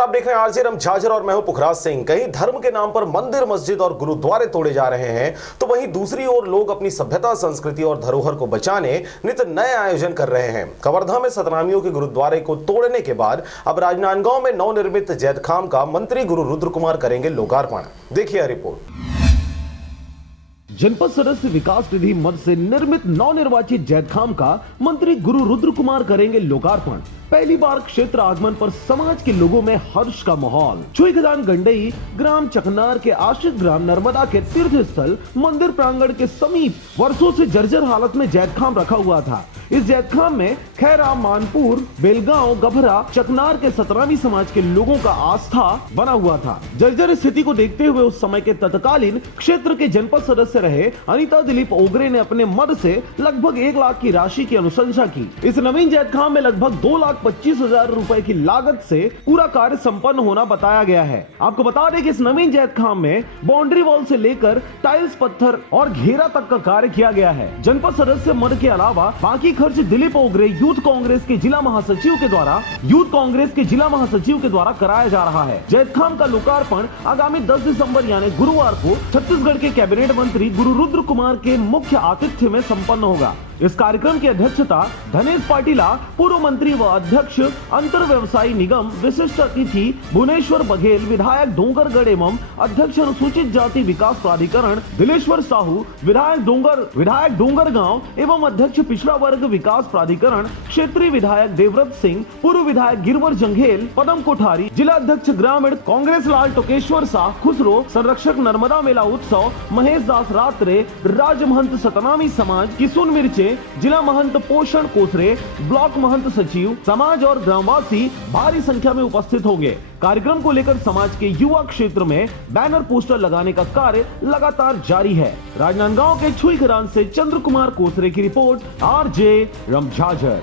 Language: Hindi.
नमस्कार, आप देख रहे हैं आरजे रमझाझर और मैं हूं पुखराज सिंह। कहीं धर्म के नाम पर मंदिर, मस्जिद और गुरुद्वारे तोड़े जा रहे हैं, तो वहीं दूसरी ओर लोग अपनी सभ्यता, संस्कृति और धरोहर को बचाने नित नए आयोजन कर रहे हैं। कवर्धा में सतनामियों के गुरुद्वारे को तोड़ने के बाद अब राजनांदगांव में नवनिर्मित जैतखाम का मंत्री गुरु रुद्र कुमार करेंगे लोकार्पण। देखिए रिपोर्ट। जनपद सदस्य विकास निधि मद से निर्मित नवनिर्वाचित जैतखाम का मंत्री गुरु रुद्र कुमार करेंगे लोकार्पण। पहली बार क्षेत्र आगमन पर समाज के लोगों में हर्ष का माहौल। छुईखदान गंडई ग्राम चकनार के आश्रित ग्राम नर्मदा के तीर्थ स्थल मंदिर प्रांगण के समीप वर्षों से जर्जर हालत में जैतखाम रखा हुआ था। इस जैतखाम में खैरा, मानपुर, बेलगांव, गभरा, चकनार के सतनामी समाज के लोगों का आस्था बना हुआ था। जर्जर स्थिति को देखते हुए उस समय के तत्कालीन क्षेत्र के जनपद सदस्य रहे अनिता दिलीप ओगरे ने अपने मद से लगभग 1 लाख की राशि की अनुशंसा की। इस नवीन जैतखाम में लगभग 2,25,000 रुपए की लागत से पूरा कार्य संपन्न होना बताया गया है। आपको बता दें कि इस नवीन जैतखाम में बाउंड्री वॉल से लेकर टाइल्स, पत्थर और घेरा तक का कार्य किया गया है। जनपद सदस्य मद के अलावा बाकी खर्च दिलीप ओगरे यूथ कांग्रेस के जिला महासचिव के द्वारा कराया जा रहा है। जैतखाम का लोकार्पण आगामी 10 दिसंबर यानी गुरुवार को छत्तीसगढ़ के कैबिनेट मंत्री गुरु रुद्र कुमार के मुख्य आतिथ्य में संपन्न होगा। इस कार्यक्रम की अध्यक्षता धनेश पाटिला, पूर्व मंत्री व अध्यक्ष अंतर व्यवसायी निगम, विशिष्ट अतिथि भुवनेश्वर बघेल, विधायक डोंगरगढ़ एवं अध्यक्ष अनुसूचित जाति विकास प्राधिकरण दिलेश्वर साहू, विधायक डोंगरगांव एवं अध्यक्ष पिछड़ा वर्ग विकास प्राधिकरण क्षेत्रीय विधायक देवव्रत सिंह, पूर्व विधायक गिरवर जंघेल, पदम कोठारी, जिला अध्यक्ष ग्रामीण कांग्रेस लाल टोकेश्वर शाह खुसरो, संरक्षक नर्मदा मेला उत्सव महेश दास रात्रे, राजमहंत सतनामी समाज किसुन मिर्चे, जिला महंत पोषण कोसरे, ब्लॉक महंत सचिव, समाज और ग्रामवासी भारी संख्या में उपस्थित होंगे। कार्यक्रम को लेकर समाज के युवा क्षेत्र में बैनर पोस्टर लगाने का कार्य लगातार जारी है। राजनांदगांव के छुईखदान से चंद्र कुमार कोसरे की रिपोर्ट, आरजे रमझाझर।